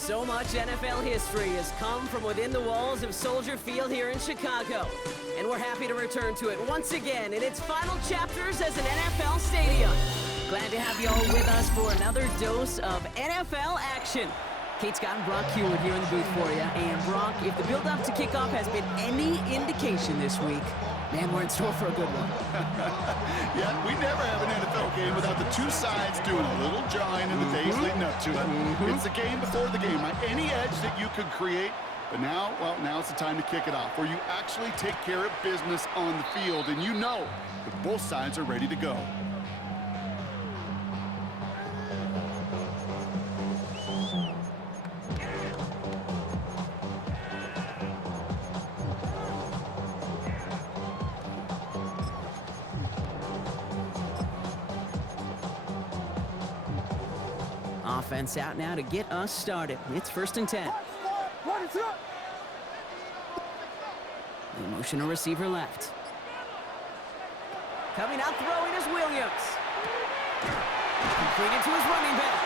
So much NFL history has come from within the walls of Soldier Field here in Chicago. And we're happy to return to it once again in its final chapters as an NFL stadium. Glad to have you all with us for another dose of NFL action. Kate Scott and Brock Heward here in the booth for you. And Brock, if the build-up to kickoff has been any indication this week, man, we're in store for a good one. Yeah, we never have an NFL game without the two sides doing a little jawing in the days leading up to it. It's the game before the game. Any edge that you could create, but now, well, now's the time to kick it off, where you actually take care of business on the field, and you know that both sides are ready to go. Offense out now to get us started. It's 1st and 10. The motion receiver left. Coming out throwing is Williams. Completed to his running back.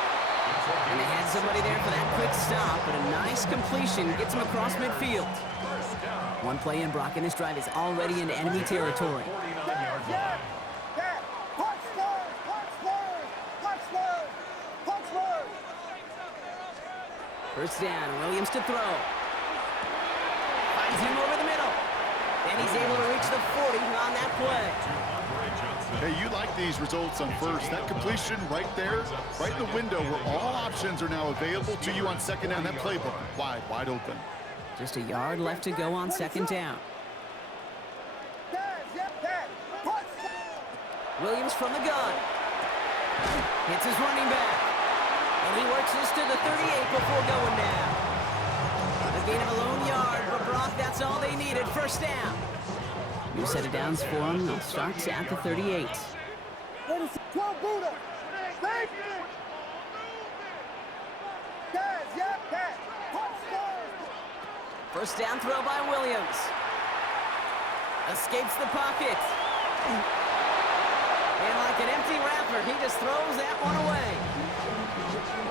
And they had somebody there for that quick stop, but a nice completion gets him across midfield. One play in, Brock, and this drive is already into enemy territory. First down, Williams to throw. Finds him over the middle. And he's able to reach the 40 on that play. Hey, you like these results on first. That completion right there, right in the window where all options are now available to you on second down. That playbook wide open. Just a yard left to go on second down. Williams from the gun. Hits his running back. And he works this to the 38 before going down. A gain of a lone yard, but Brock, that's all they needed. First down. New set of downs for him. They'll start at the 38. First down throw by Williams. Escapes the pocket. And like an empty wrapper, he just throws that one away.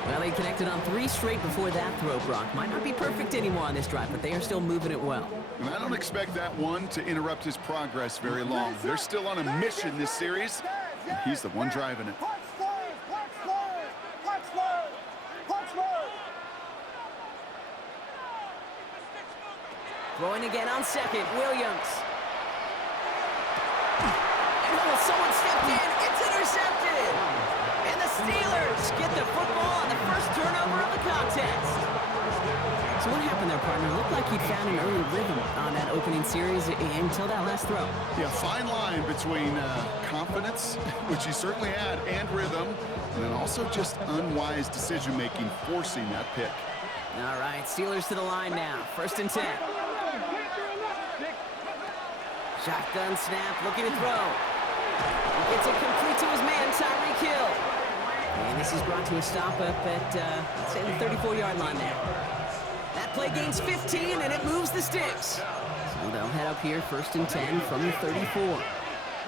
Well, he connected on 3 straight before that throw, Brock. Might not be perfect anymore on this drive, but they are still moving it well. And I don't expect that one to interrupt his progress very long. They're still on a mission this series, and he's the one driving it. Throwing again on second, Williams. And someone stepped in. It's intercepted. And the Steelers get the football on the first turnover of the contest. So what happened there, partner? It looked like he'd found an early rhythm on that opening series until that last throw. Yeah, fine line between confidence, which he certainly had, and rhythm, and then also just unwise decision-making, forcing that pick. All right, Steelers to the line now. 1st and 10. Shotgun snap, looking to throw. Gets it complete to his man, Tyreek Hill. And this is brought to a stop up at, let's say, the 34-yard line there. That play gains 15, and it moves the sticks. So they'll head up here, 1st and 10 from the 34.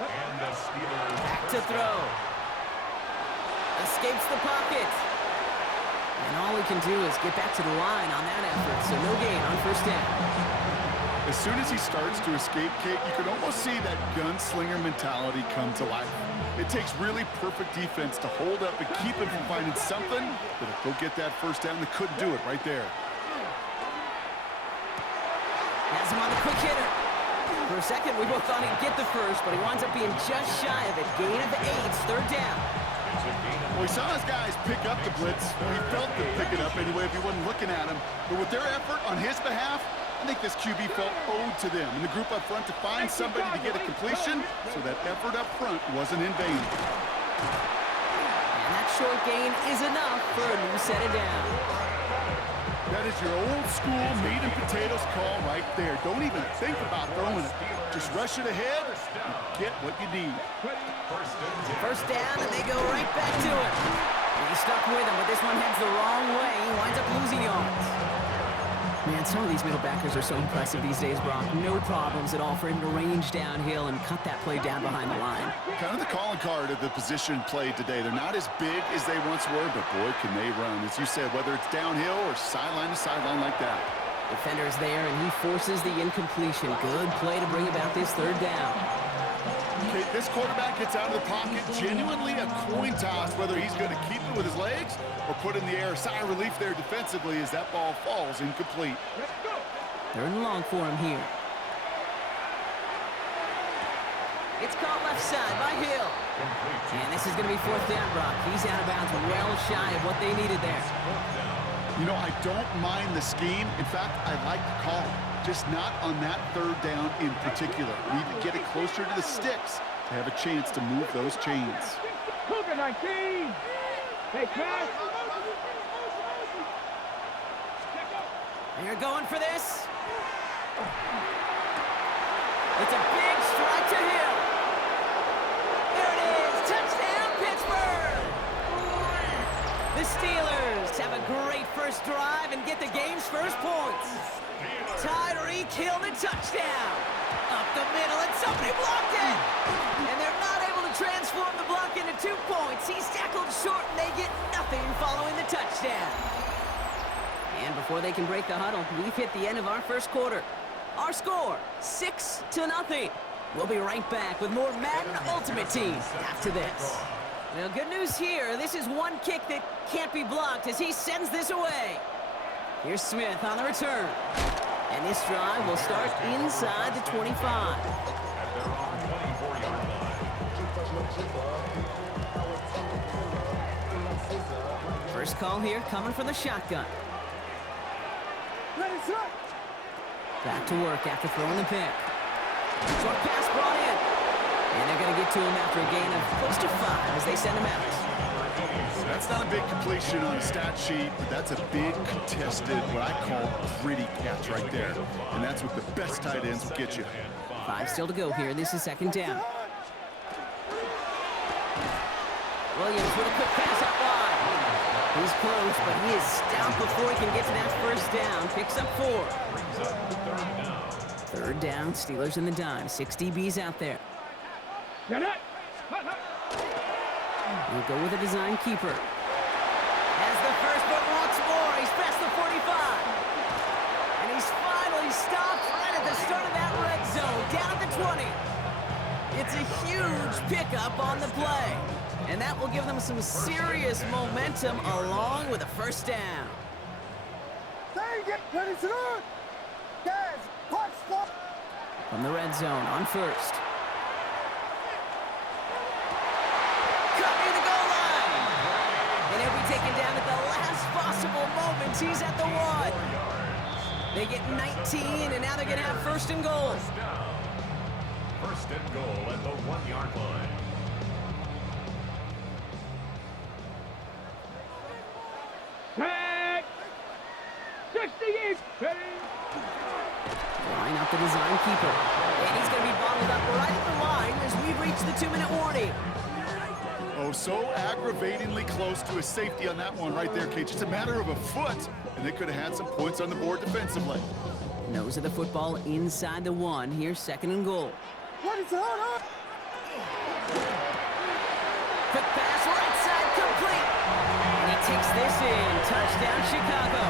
Back to throw. Escapes the pocket. And all he can do is get back to the line on that effort, so no gain on 1st down. As soon as he starts to escape, Kate, you can almost see that gunslinger mentality come to life. It takes really perfect defense to hold up and keep him from finding something that'll go get that 1st down. They couldn't do it right there. Has him on the quick hitter. For a second, we both thought he'd get the first, but he winds up being just shy of it. Gain of 8, 3rd down. Well, he saw his guys pick up the blitz. He felt them pick it up anyway if he wasn't looking at him. But with their effort on his behalf, I think this QB felt owed to them and the group up front to find somebody to get a completion, so that effort up front wasn't in vain. And that short gain is enough for a new set of down. That is your old school meat and potatoes call right there. Don't even think about throwing it. Just rush it ahead and get what you need. First down, and they go right back to it. And he's stuck with him, but this one heads the wrong way. He winds up losing yards. Man, some of these middle backers are so impressive these days, Brock. No problems at all for him to range downhill and cut that play down behind the line. Kind of the calling card of the position played today. They're not as big as they once were, but boy, can they run. As you said, whether it's downhill or sideline to sideline like that. Defender's there, and he forces the incompletion. Good play to bring about this third down. Okay, this quarterback gets out of the pocket, genuinely a coin toss, whether he's going to keep it with his legs or put in the air. Sigh of relief there defensively as that ball falls incomplete. They're in long for him here. It's caught left side by Hill. And this is going to be fourth down, Brock. He's out of bounds, well shy of what they needed there. You know, I don't mind the scheme. In fact, I like the call. Just not on that third down in particular. Need to get it closer to the sticks to have a chance to move those chains. Cougar 19. Hey, Chris. They're going for this. It's a big strike to Hill. There it is. Touchdown, Pittsburgh. The Steelers have a great first drive and get the game's first points. Tyreek Hill the touchdown. Up the middle, and somebody blocked it. And they're not able to transform the block into 2 points. He's tackled short, and they get nothing following the touchdown. And before they can break the huddle, we've hit the end of our first quarter. Our score, 6-0. We'll be right back with more Madden Ultimate Team after this. Well, good news here. This is one kick that can't be blocked as he sends this away. Here's Smith on the return. And this drive will start inside the 25. First call here coming from the shotgun. Back to work after throwing the pick. Short pass brought in. And they're going to get to him after a gain of close to 5 as they send him out. That's not a big completion on the stat sheet, but that's a big contested, what I call gritty catch right there. And that's what the best tight ends will get you. 5 still to go here. This is second down. Williams with a quick pass out wide. He's close, but he is stout before he can get to that first down. Picks up 4. Third down, Steelers in the dime. 6 DBs out there. We'll go with a design keeper. Has the first, but once more, he's past the 45. And he's finally stopped right at the start of that red zone, down at the 20. It's a huge pickup on the play. And that will give them some serious momentum along with a first down. From the red zone on first. Taken down at the last possible moment. He's at the 1. They get 19, and now they're going to have first and goal. First and goal at the 1-yard line. Tag! 68. Line up the design keeper. And he's going to be bottled up right at the line as we've reached the 2-minute warning. Oh, so aggravatingly close to a safety on that one right there, Kate. Just a matter of a foot, and they could have had some points on the board defensively. Nose of the football inside the 1. Here's second and goal. What is on? Quick pass, right side, complete. And he takes this in. Touchdown, Chicago.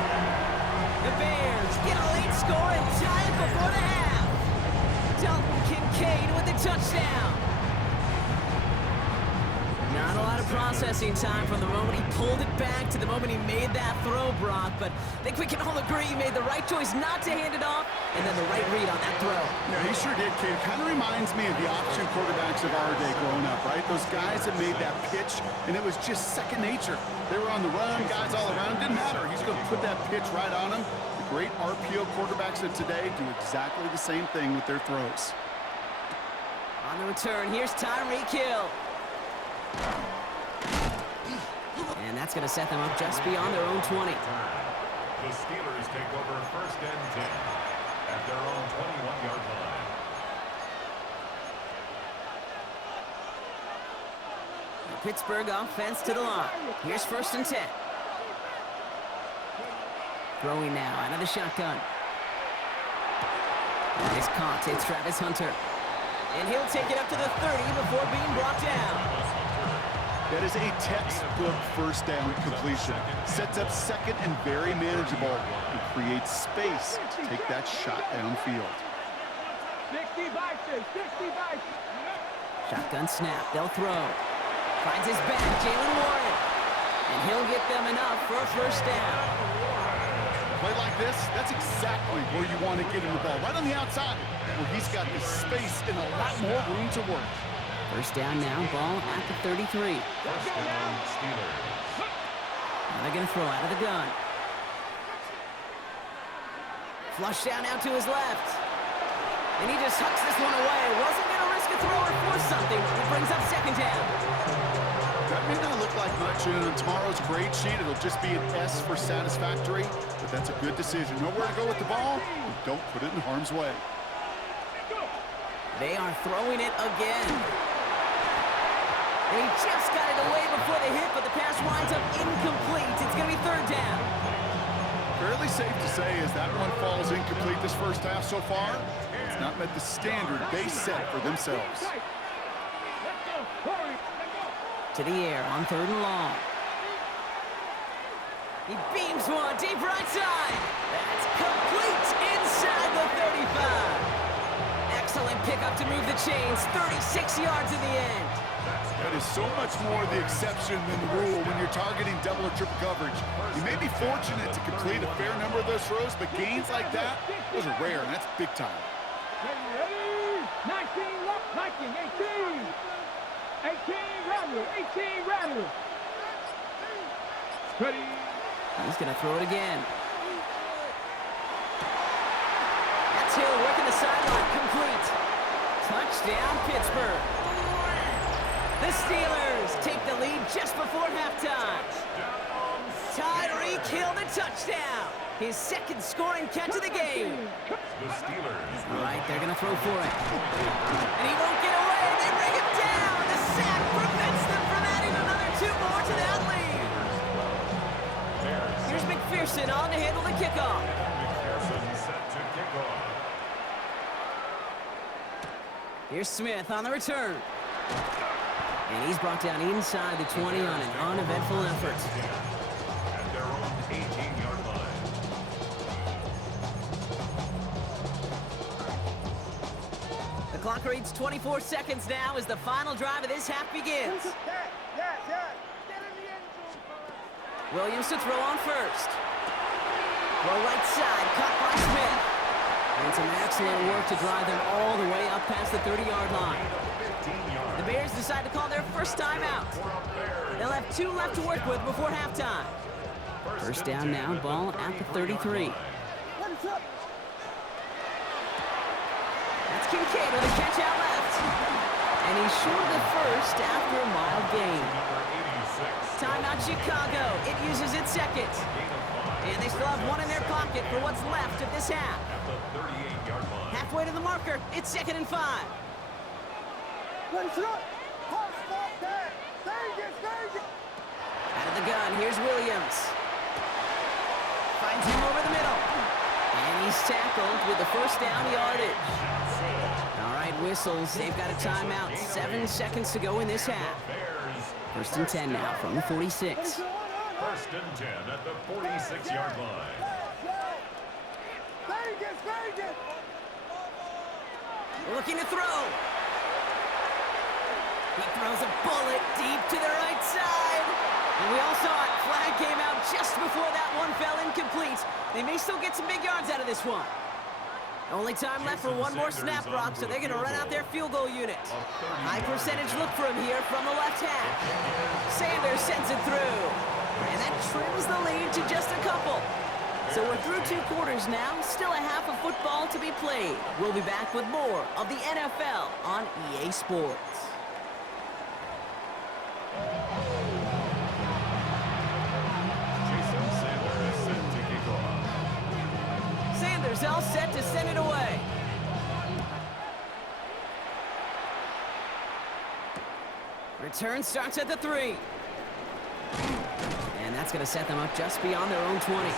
The Bears get a late score and tie it before the half. Dalton Kincaid with the touchdown. Not a lot of processing time from the moment he pulled it back to the moment he made that throw, Brock. But I think we can all agree he made the right choice not to hand it off, and then the right read on that throw. Yeah, he sure did, Kate. It kind of reminds me of the option quarterbacks of our day growing up, right? Those guys that made that pitch, and it was just second nature. They were on the run, guys all around. Didn't matter. He's going to put that pitch right on him. The great RPO quarterbacks of today do exactly the same thing with their throws. On the return, here's Tyreek Hill. And that's going to set them up just beyond their own 20. The Steelers take over first and 10 at their own 21-yard line. The Pittsburgh offense to the line. Here's first and 10. Throwing now out of the shotgun. Nice caught. It's Travis Hunter. And he'll take it up to the 30 before being brought down. That is a textbook first down completion. Sets up second and very manageable and creates space to take that shot downfield. 60 vices, 60 vices. Shotgun snap. They'll throw. Finds his back, Jalen Warren. And he'll get them enough for a first down. Play like this, that's exactly where you want to get him the ball. Right on the outside, where he's got the space and a lot more room to work. First down now, ball at the 33. First down, Steelers. Now they're going to throw out of the gun. Flush down out to his left. And he just hucks this one away. Wasn't going to risk a throw or force something. It brings up second down. That may not look like much on tomorrow's grade sheet. It'll just be an S for satisfactory, but that's a good decision. Nowhere to go with the ball, and don't put it in harm's way. They are throwing it again. And he just got it away before the hit, but the pass winds up incomplete. It's going to be third down. Fairly safe to say as that one falls incomplete this first half so far, it's not met the standard they set for themselves. To the air on third and long. He beams one deep right side. That's complete inside the 35. Excellent pickup to move the chains. 36 yards in the end. That is so much more the exception than the rule when you're targeting double or triple coverage. You may be fortunate to complete a fair number of those throws, but gains like that, those are rare, and that's big time. Ready? 19 left, 19, 18. 18 Rattler, 18 Rattler. Ready? He's going to throw it again. That's Hill working the sideline, complete. Touchdown, Pittsburgh. The Steelers take the lead just before halftime. Tyreek Hill the touchdown. His second scoring catch of the game. The Steelers. All right, they're going to throw for it. And he won't get away. They bring him down. The sack prevents them from adding another 2 more to that lead. Here's McPherson on to handle the kickoff. McPherson set to kick off. Here's Smith on the return. And he's brought down inside the 20 on an uneventful effort. At their own 18-yard line. The clock reads 24 seconds now as the final drive of this half begins. Williams to throw on first. Throw right side, cut by Smith. And some excellent work to drive them all the way up past the 30-yard line. The Bears decide to call their first timeout. They'll have 2 left to work with before halftime. First down now, ball at the 33. That's Kincaid with a catch out left. And he's short of the first after a mild gain. Timeout Chicago. It uses its second. And they still have 1 in their pocket for what's left of this half. Halfway to the marker, it's 2nd and 5. Out of the gun, here's Williams. Finds him over the middle. And he's tackled with the first down yardage. All right, whistles. They've got a timeout. 7 seconds to go in this half. First and 10 now from the 46. First and 10 at the 46-yard line. Looking to throw. He throws a bullet deep to the right side. And we all saw it. Flag came out just before that one fell incomplete. They may still get some big yards out of this one. Only time left for one more snap, Brock, so they're going to run out their field goal unit. High percentage look for him here from the left half. Sanders sends it through. And that trims the lead to just a couple. So we're through 2 quarters now. Still a half of football to be played. We'll be back with more of the NFL on EA Sports. Sanders all set to send it away. Return starts at the 3. And that's going to set them up just beyond their own 20.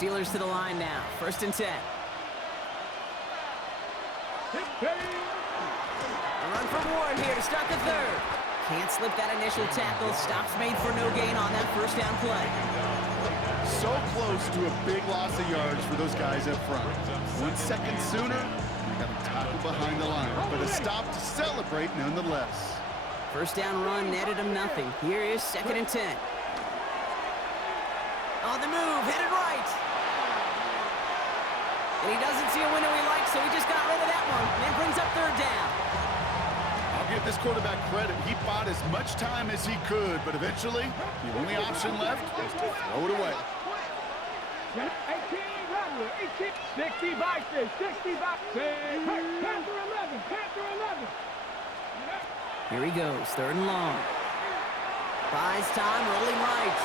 Steelers to the line now. 1st and 10. A run from Warren here to start the 3rd. Can't slip that initial tackle. Stops made for no gain on that 1st down play. So close to a big loss of yards for those guys up front. 1 second sooner, they got a tackle behind the line, but a stop to celebrate nonetheless. 1st down run netted him nothing. Here is 2nd and 10. On the move, headed right. And he doesn't see a window he likes, so he just got rid of that one. And brings up 3rd down. I'll give this quarterback credit. He bought as much time as he could, but eventually, the only option left was to throw it away. 18, run, 18, 60 by 6, 60 by 6. Panther 11, Panther 11. Here he goes, 3rd and long. Buys time, rolling right.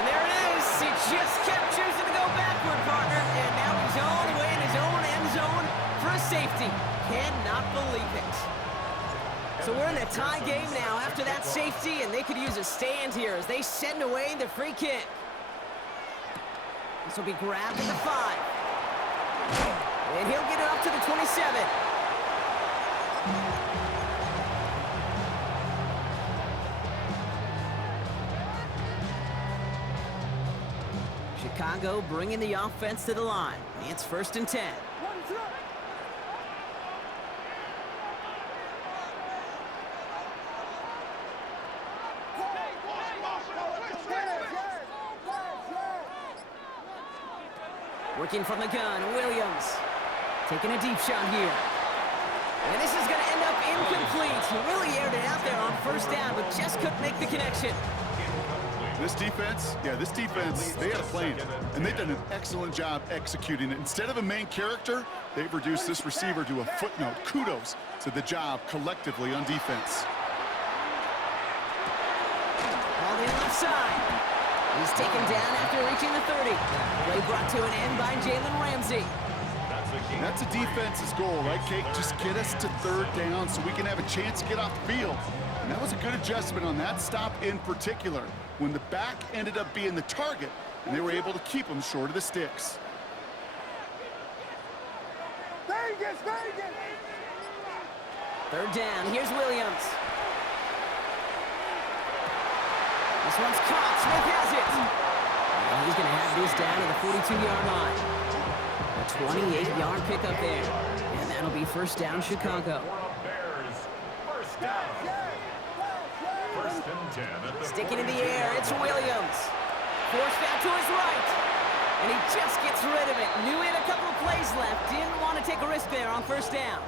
And there it is. He just kept choosing to go backward, partner. And now he's all the way in his own end zone for a safety. Cannot believe it. So we're in a tie game now after that safety, and they could use a stand here as they send away the free kick. This will be grabbed at the 5. And he'll get it up to the 27. Chicago bringing the offense to the line. It's 1st and 10. Working from the gun, Williams. Taking a deep shot here. And this is going to end up incomplete. He really aired it out there on 1st down, but just couldn't make the connection. This defense, they had a plan, and they've done an excellent job executing it. Instead of a main character, they've reduced this receiver to a footnote. Kudos to the job collectively on defense. All the left side. He's taken down after reaching the 30. Play brought to an end by Jalen Ramsey. That's a defense's goal, right, Kate? Just get us to 3rd down so we can have a chance to get off the field. And that was a good adjustment on that stop in particular, when the back ended up being the target, and they were able to keep him short of the sticks. Vegas, Vegas! 3rd down, here's Williams. This one's caught, Smith has it. And he's going to have this down to the 42-yard line. A 28-yard pickup there. And that'll be 1st down, Chicago. Sticking in the air, it's Williams. Forced out to his right. And he just gets rid of it. Knew he had a couple of plays left. Didn't want to take a risk there on 1st down.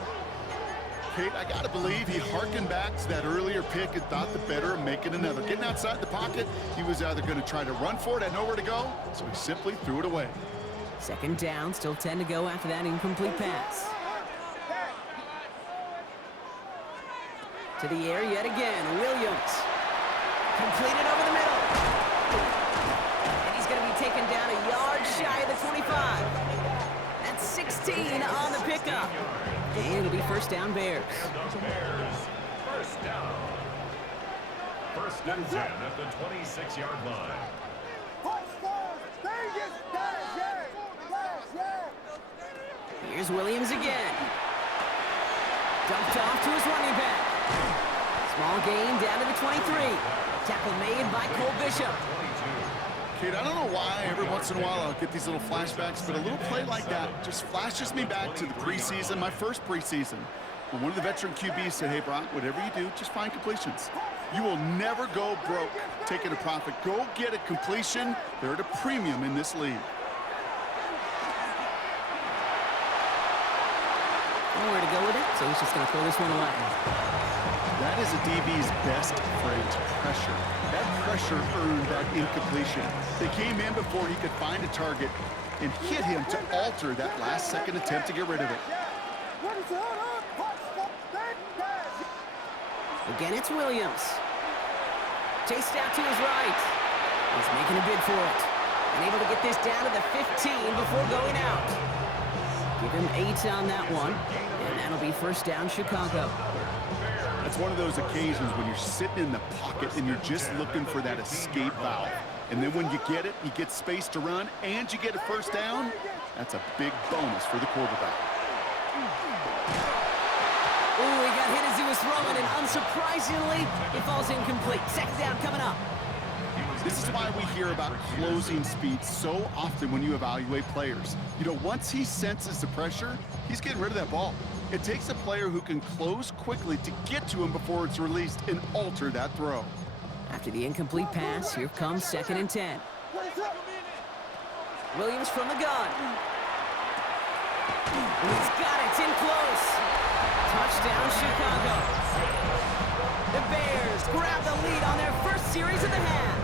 Kate, I got to believe he harkened back to that earlier pick and thought the better of making another. Getting outside the pocket, he was either going to try to run for it, had nowhere to go, so he simply threw it away. 2nd down, still 10 to go after that incomplete pass. To the air yet again, Williams. Completed over the middle. And he's going to be taken down a yard shy of the 25. That's 16 on the pickup. And it'll be 1st down, Bears. 1st down. 1st and 10 at the 26-yard line. Here's Williams again. Dumped off to his running back. Small gain down to the 23. Tackle made by Cole Bishop. Kate, I don't know why every once in a while I'll get these little flashbacks, but a little play like that just flashes me back to the preseason, my first preseason. When one of the veteran QBs said, hey, Brock, whatever you do, just find completions. You will never go broke taking a profit. Go get a completion. They're at a premium in this league. Nowhere to go with it, so he's just going to throw this one away. That is a DB's best friend, pressure. That pressure earned that incompletion. They came in before he could find a target and hit him to alter that last-second attempt to get rid of it. Again, it's Williams. Chased out to his right. He's making a bid for it. And able to get this down to the 15 before going out. Give him 8 on that one. And that'll be 1st down, Chicago. That's one of those occasions when you're sitting in the pocket and you're just looking for that escape valve. And then when you get it, you get space to run, and you get a first down, that's a big bonus for the quarterback. Ooh, he got hit as he was throwing, and unsurprisingly, he falls incomplete. Second down coming up. This is why we hear about closing speed so often when you evaluate players. You know, once he senses the pressure, he's getting rid of that ball. It takes a player who can close quickly to get to him before it's released and alter that throw. After the incomplete pass, here comes 2nd and 10. Williams from the gun. He's got it. It's in close. Touchdown, Chicago. The Bears grab the lead on their first series of the half.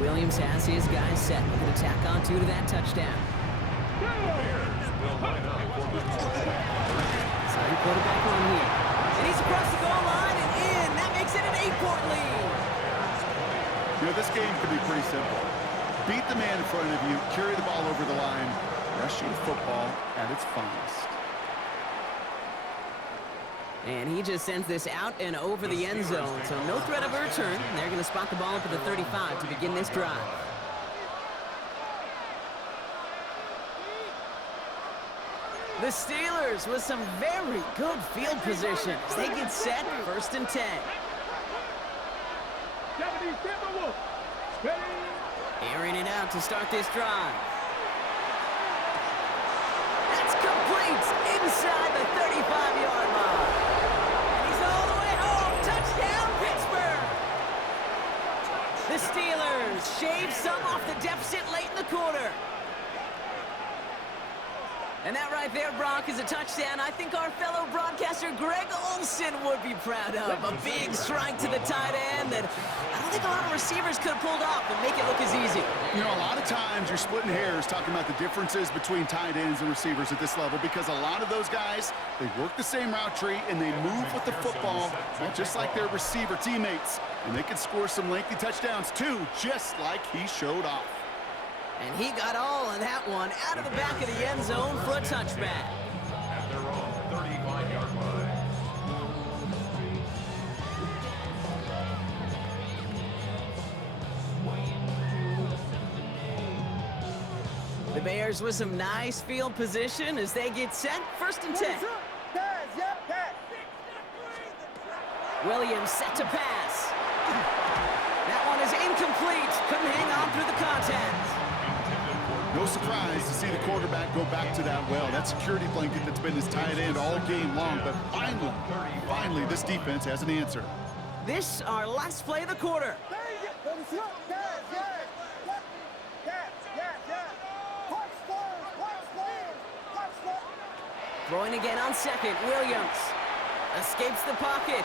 Williams has his guys set. We're going to tack on 2 to that touchdown. Second quarterback on here. And he's across the goal line and in. That makes it an 8-point lead. You know, this game could be pretty simple. Beat the man in front of you, carry the ball over the line, rushing football at its finest. And he just sends this out and over the end zone. So no threat of a return. They're going to spot the ball up at the 35 to begin this drive. The Steelers with some very good field position. They get set, 1st and 10. Airing it out to start this drive. That's complete inside the 35-yard line. And he's all the way home. Touchdown, Pittsburgh. The Steelers shave some off the deficit late in the quarter. And that right there, Brock, is a touchdown I think our fellow broadcaster Greg Olsen would be proud of. A big strike to the tight end that I don't think a lot of receivers could have pulled off and make it look as easy. You know, a lot of times you're splitting hairs talking about the differences between tight ends and receivers at this level because a lot of those guys, they work the same route tree and they move with the football, well, just like their receiver teammates. And they can score some lengthy touchdowns too, just like he showed off. And he got all of that one out of the back of the end zone for a touchback. At their own 35-yard line. The Bears with some nice field position as they get set, 1st and 10. Williams set to pass. That one is incomplete. Couldn't hang on through the contact. No surprise to see the quarterback go back to that well. That security blanket that's been his tight end all game long. But finally, this defense has an answer. This, our last play of the quarter. Throwing again on 2nd. Williams escapes the pocket.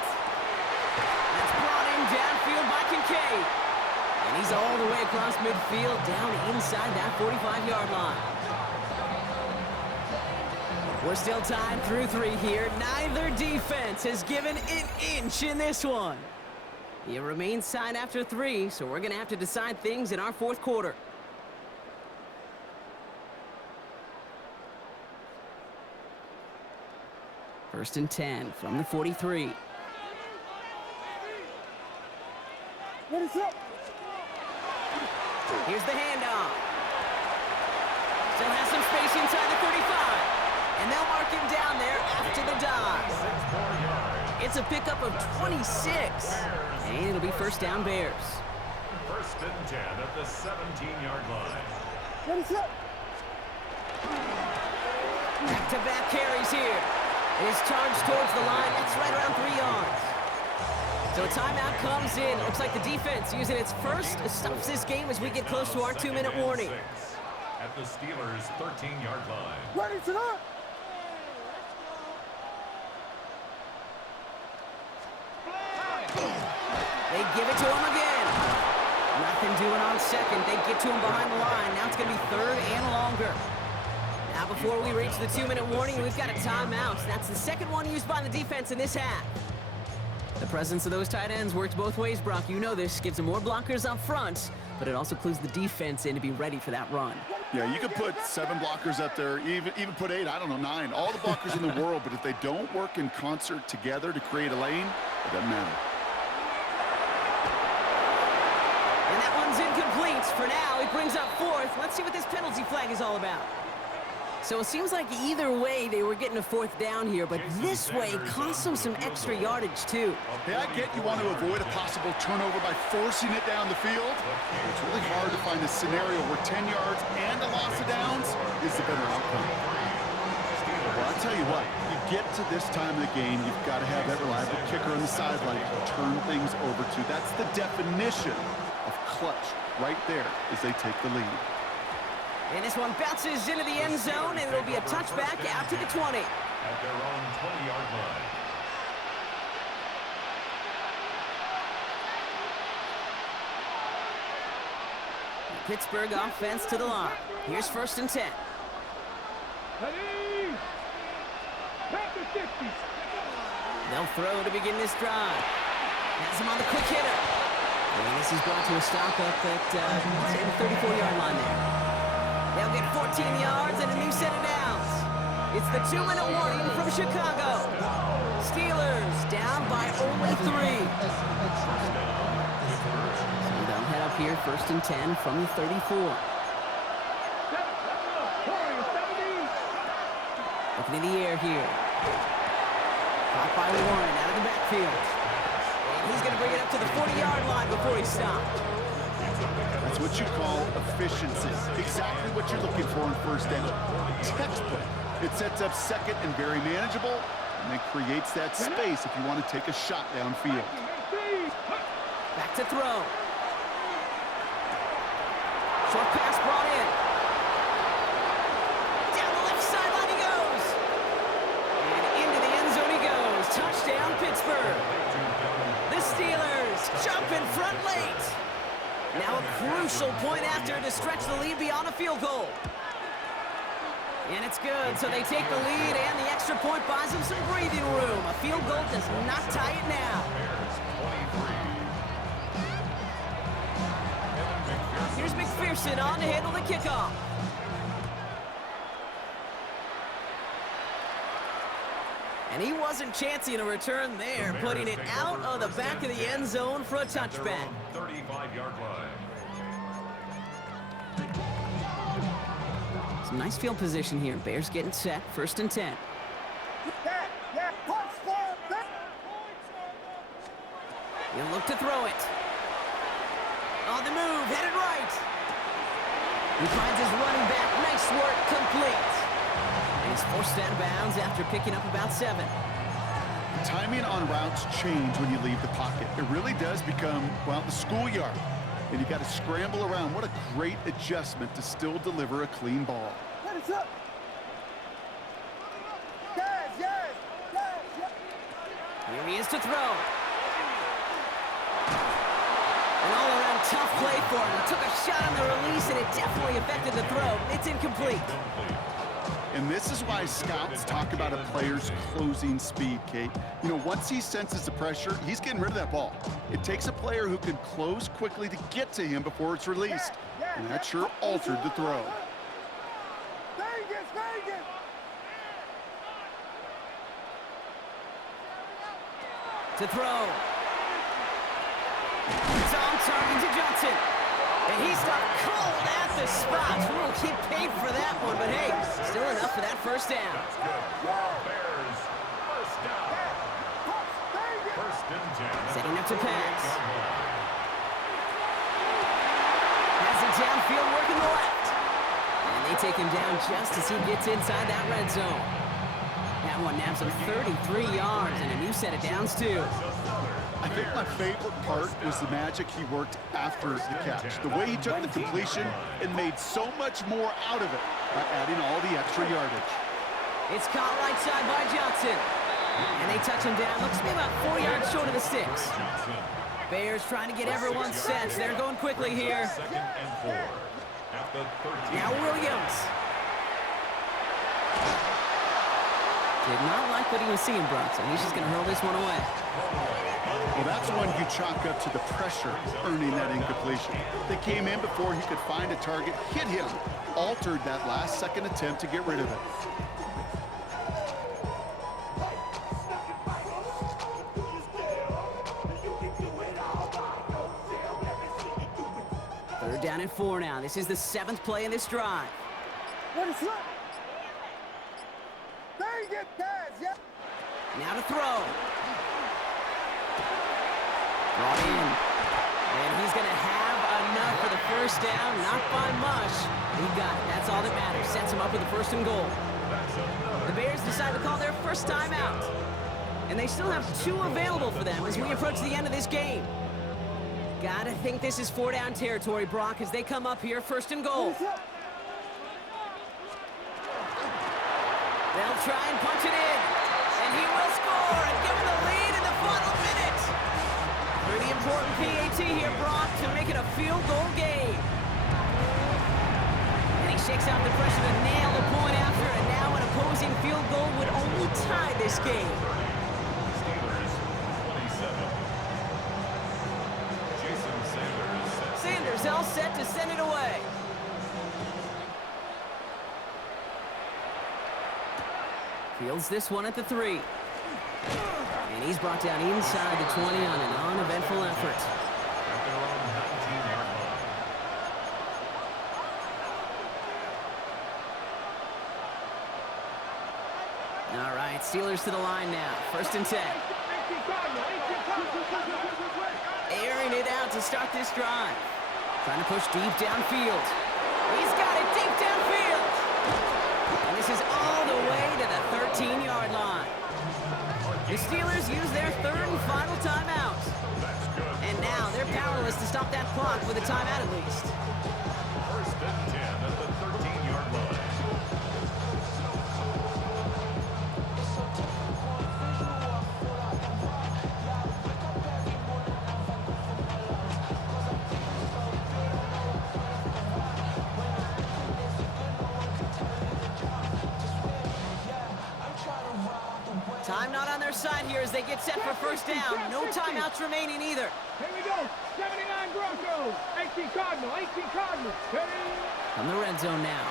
That's brought in downfield by Kincaid. And he's all the way across midfield, down inside that 45-yard line. We're still tied through 3 here. Neither defense has given an inch in this one. It remains tied after 3, so we're going to have to decide things in our 4th quarter. First and 10 from the 43. What is up? Here's the handoff. Still has some space inside the 35. And they'll mark him down there after the dive. It's a pickup of 26. And it'll be 1st down Bears. 1st and 10 at the 17-yard line. What is up? Back-to-back carries here. His charge towards the line. That's right around 3 yards. So a timeout comes in. Looks like the defense using its first stops this game as we get close to our 2-minute warning. At the Steelers' 13-yard line. Ready to go. They give it to him again. Nothing doing on 2nd. They get to him behind the line. Now it's going to be 3rd and longer. Now before we reach the 2-minute warning, we've got a timeout. That's the 2nd one used by the defense in this half. The presence of those tight ends works both ways, Brock. You know this. Gives them more blockers up front, but it also clues the defense in to be ready for that run. Yeah, you could put 7 blockers up there, even put 8, I don't know, 9. All the blockers in the world, but if they don't work in concert together to create a lane, it doesn't matter. And that one's incomplete. completes. For now, he brings up fourth. Let's see what this penalty flag is all about. So it seems like either way they were getting a fourth down here, but this way cost them some extra yardage too. Hey, I get you want to avoid a possible turnover by forcing it down the field. It's really hard to find a scenario where 10 yards and a loss of downs is the better outcome. Well, I'll tell you what, you get to this time of the game, you've got to have that reliable kicker on the sideline to turn things over to. That's the definition of clutch right there as they take the lead. And this one bounces into the end zone, and it'll be a touchback out to the 20. At their own 20-yard line. Pittsburgh offense to the line. Here's 1st and 10. Ready? Back to 50. They'll throw to begin this drive. Has him on the quick hitter. And this is brought to a stop up at, say, the 34-yard line there. They'll get 14 yards and a new set of downs. It's the 2-minute warning from Chicago. Steelers down by only 3. So they'll head up here 1st and 10 from the 34. Looking in the air here. Caught by Warren out of the backfield. And he's going to bring it up to the 40-yard line before he stopped. That's what you call efficiency. Exactly what you're looking for in 1st down. Textbook. It sets up 2nd and very manageable, and then creates that space if you want to take a shot downfield. Back to throw. Short pass brought in. Down the left sideline he goes. And into the end zone he goes. Touchdown, Pittsburgh. The Steelers jump in front late. Now a crucial point after to stretch the lead beyond a field goal. And it's good, so they take the lead, and the extra point buys them some breathing room. A field goal does not tie it now. Here's McPherson on to handle the kickoff. And he wasn't chancing a return there, putting it out of the back of the end zone for a touchback. 35-yard line. Some nice field position here. Bears getting set, 1st and 10. He'll look to throw it. On the move, headed right. He finds his running back. Nice work, complete. And he's forced out of bounds after picking up about 7. Timing on routes change when you leave the pocket. It really does become, well, the schoolyard. And you got to scramble around. What a great adjustment to still deliver a clean ball. Here he is to throw. An all-around tough play for him. He took a shot on the release, and it definitely affected the throw. It's incomplete. And this is why scouts talk about a player's closing speed, Kate. You know, once he senses the pressure, he's getting rid of that ball. It takes a player who can close quickly to get to him before it's released. And that sure altered the throw. To throw. It's on target to Johnson. And he's not cold at the spot. We'll keep paid for that one, but hey, still enough for that 1st down. Bears, 1st down. 1st and 10. Setting up to pass. Has it downfield working the left. And they take him down just as he gets inside that red zone. That one naps him 33 yards and a new set of downs, too. I think my favorite part was the magic he worked after the catch. The way he took the completion and made so much more out of it by adding all the extra yardage. It's caught right side by Johnson. And they touch him down. Looks to be about 4 yards short of the sticks. Bears trying to get everyone set. They're going quickly here. 2nd and 4. At the 13. Now Williams. Did not like what he was seeing, Bronson. He's just going to hurl this one away. Well, that's one you chalk up to the pressure earning that incompletion. They came in before he could find a target, hit him, altered that last-second attempt to get rid of it. Down at 4 now. This is the 7th play in this drive. What is that? There you get that, yeah. Now to throw. Brought in. And he's going to have enough for the first down. Not by much. He got it. That's all that matters. Sets him up with a 1st and goal. The Bears decide to call their first timeout. And they still have 2 available for them as we approach the end of this game. Gotta think this is 4-down territory, Brock, as they come up here, 1st and goal. They'll try and punch it in. And he will score and give them the lead in the final minute. Pretty important PAT here, Brock, to make it a field goal game. And he shakes out the pressure to nail the point after, and now an opposing field goal would only tie this game. Steelers 27. Jason Sanders all set to send it away. Fields this one at the 3. And he's brought down inside the 20 on an uneventful effort. At their own 19-yard line. All right, Steelers to the line now. 1st and 10. Airing it out to start this drive. Trying to push deep downfield. He's got it deep downfield. And this is all the way to the 13-yard line. The Steelers use their 3rd and final timeout. And now they're powerless to stop that clock with a timeout at least. 1st and 10 at the 13-yard line. Time not on their side here as they get set for 1st down. No timeouts remaining either. Here we go. 79 Broncos. 18 Cardinal. 18 Cardinal. From the red zone now.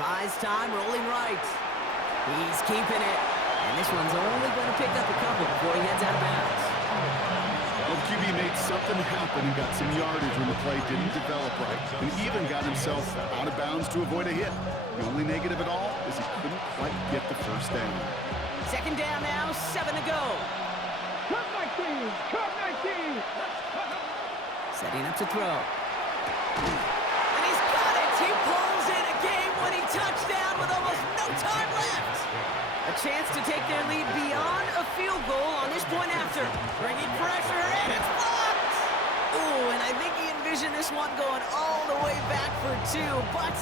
Buys time, rolling right. He's keeping it. And this one's only going to pick up a couple before he heads out of bounds. Well, QB made something happen and got some yardage when the play didn't develop right. And even got himself out of bounds to avoid a hit. The only negative at all is he couldn't quite get the 1st down. 2nd down now, 7 to go. Cut 19. Cut 19. Setting up to throw. And he's got it. He pulls in a game-winning touchdown with almost no time left. A chance to take their lead beyond a field goal on this point after. Bringing pressure, and it's blocked. Ooh, and I think he envisioned this one going all the way back for 2, but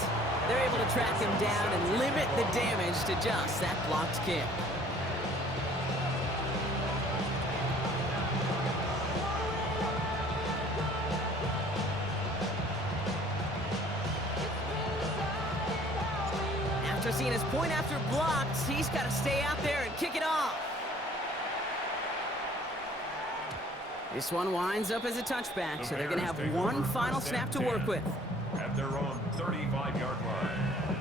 they're able to track him down and limit the damage to just that blocked kick. After seeing his point after blocked, he's got to stay out there and kick it off. This one winds up as a touchback, so they're going to have one final snap to work with. At their own 35-yard line.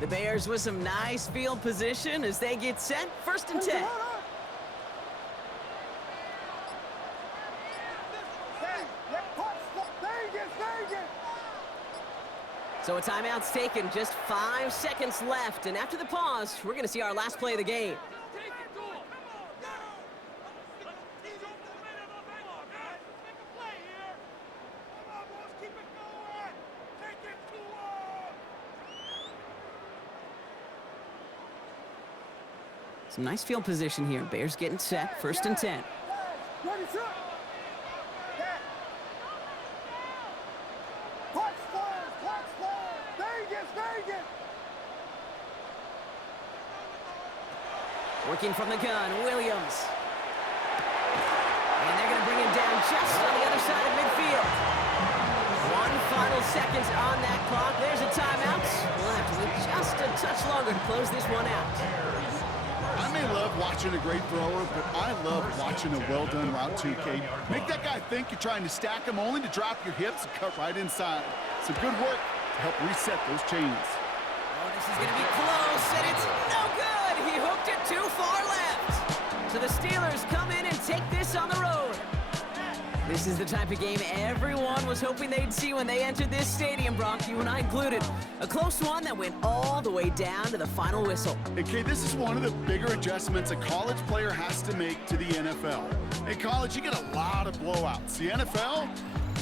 The Bears with some nice field position as they get set. 1st and 10. So a timeout's taken, just 5 seconds left. And after the pause, we're going to see our last play of the game. Some nice field position here. Bears getting set. 1st and 10. Working from the gun, Williams. And they're going to bring him down just on the other side of midfield. 1 final seconds on that clock. There's a timeout. We'll have to wait just a touch longer to close this one out. I may love watching a great thrower, but I love watching a well-done route too, Kate. Make that guy think you're trying to stack him only to drop your hips and cut right inside. Some good work to help reset those chains. This is going to be close, and it's no good. He hooked it too far left. So the Steelers come in and take this on the road. This is the type of game everyone was hoping they'd see when they entered this stadium, Brock, you and I included. A close one that went all the way down to the final whistle. Okay, this is one of the bigger adjustments a college player has to make to the NFL. In college, you get a lot of blowouts. The NFL,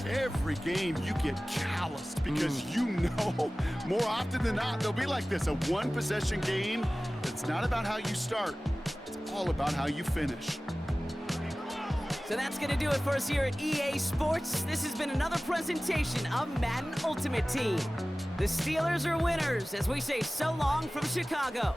every game you get calloused because you know more often than not they'll be like this, a one-possession game. It's not about how you start. It's all about how you finish. So that's going to do it for us here at EA Sports. This has been another presentation of Madden Ultimate Team. The Steelers are winners as we say so long from Chicago.